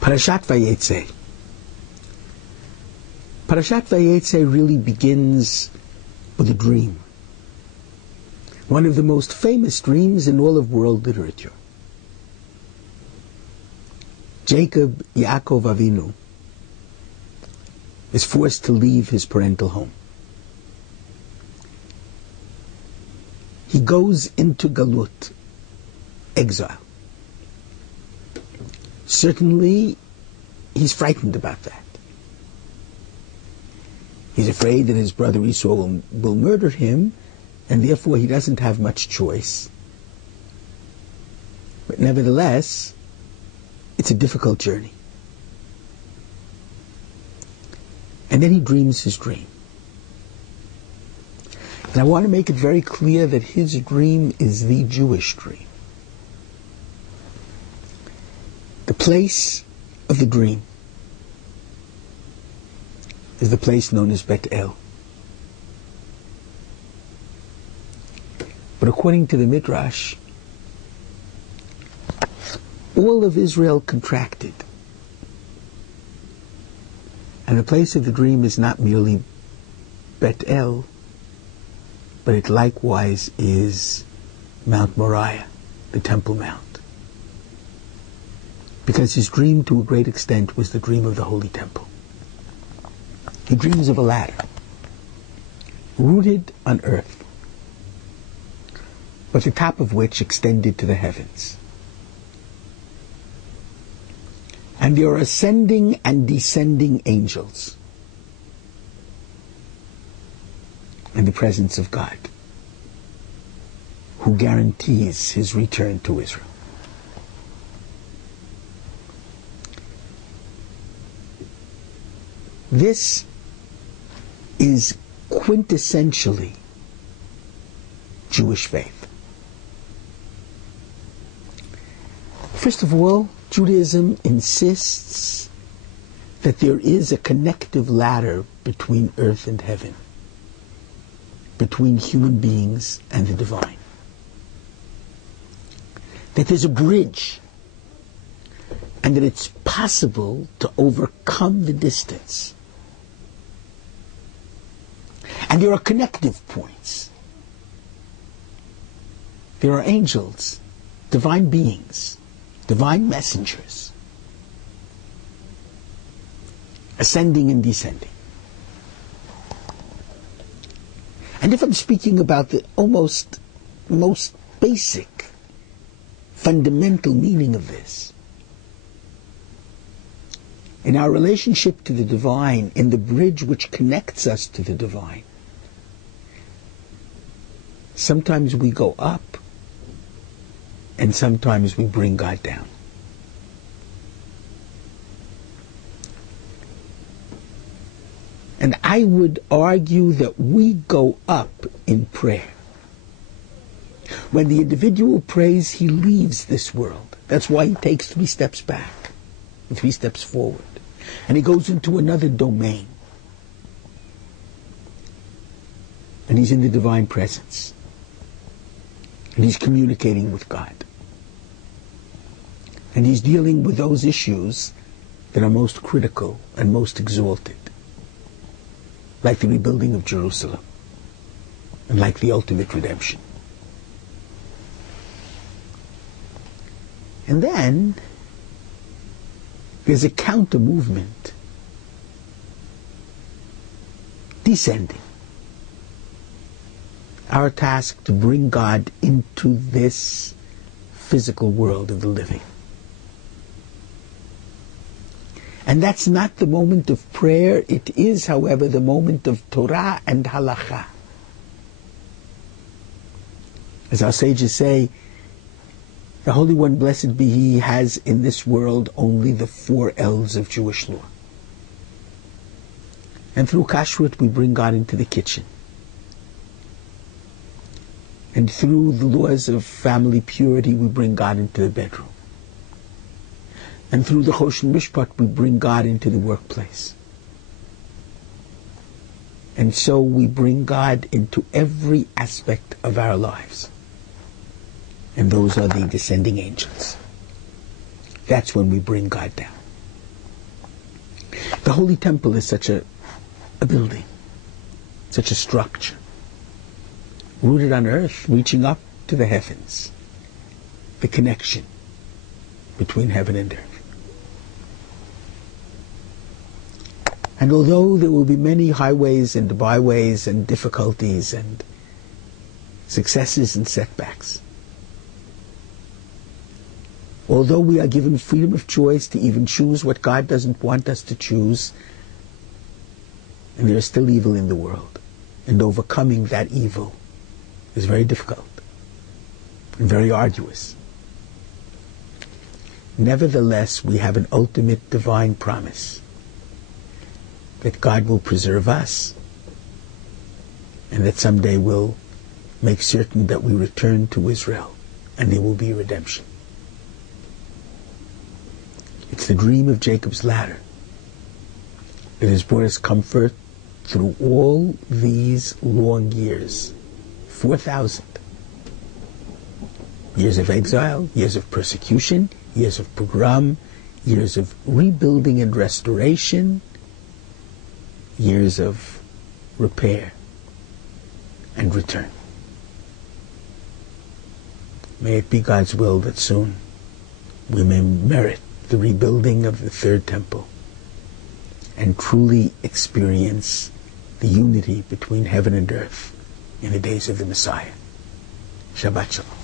Parashat Vayetze. Parashat Vayetze really begins with a dream. One of the most famous dreams in all of world literature. Jacob, Yaakov Avinu, is forced to leave his parental home. He goes into Galut, exile. Certainly, he's frightened about that. He's afraid that his brother Esau will murder him, and therefore he doesn't have much choice. But nevertheless, it's a difficult journey. And then he dreams his dream. And I want to make it very clear that his dream is the Jewish dream. The place of the dream is the place known as Bet El. But according to the Midrash, all of Israel contracted. And the place of the dream is not merely Bet El, but it likewise is Mount Moriah, the Temple Mount. Because his dream, to a great extent, was the dream of the Holy Temple. He dreams of a ladder, rooted on earth, but the top of which extended to the heavens. And there are ascending and descending angels in the presence of God, who guarantees his return to Israel. This is quintessentially Jewish faith. First of all, Judaism insists that there is a connective ladder between earth and heaven, between human beings and the divine. That there's a bridge, and that it's possible to overcome the distance. And there are connective points. There are angels, divine beings, divine messengers, ascending and descending. And if I'm speaking about the almost most basic, fundamental meaning of this, in our relationship to the divine, in the bridge which connects us to the divine, sometimes we go up, and sometimes we bring God down. And I would argue that we go up in prayer. When the individual prays, he leaves this world. That's why he takes 3 steps back and 3 steps forward. And he goes into another domain. And he's in the divine presence. And he's communicating with God. And he's dealing with those issues that are most critical and most exalted. Like the rebuilding of Jerusalem. And like the ultimate redemption. And then there's a counter movement. Descending. Our task to bring God into this physical world of the living. And that's not the moment of prayer. It is, however, the moment of Torah and Halakha. As our sages say, the Holy One, blessed be He, has in this world only the 4 L's of Jewish law. And through kashrut we bring God into the kitchen. And through the laws of family purity we bring God into the bedroom. And through the Choshen Mishpat we bring God into the workplace. And so we bring God into every aspect of our lives. And those are the descending angels. That's when we bring God down. The Holy Temple is such a building, such a structure, rooted on earth, reaching up to the heavens. The connection between heaven and earth. And although there will be many highways and byways and difficulties and successes and setbacks, although we are given freedom of choice to even choose what God doesn't want us to choose, and there is still evil in the world, and overcoming that evil is very difficult and very arduous. Nevertheless, we have an ultimate divine promise that God will preserve us and that someday will make certain that we return to Israel and there will be redemption. It's the dream of Jacob's ladder that has brought us comfort through all these long years, 4,000 years of exile, years of persecution, years of pogrom, years of rebuilding and restoration, years of repair and return. May it be God's will that soon we may merit the rebuilding of the third temple and truly experience the unity between heaven and earth in the days of the Messiah. Shabbat Shalom.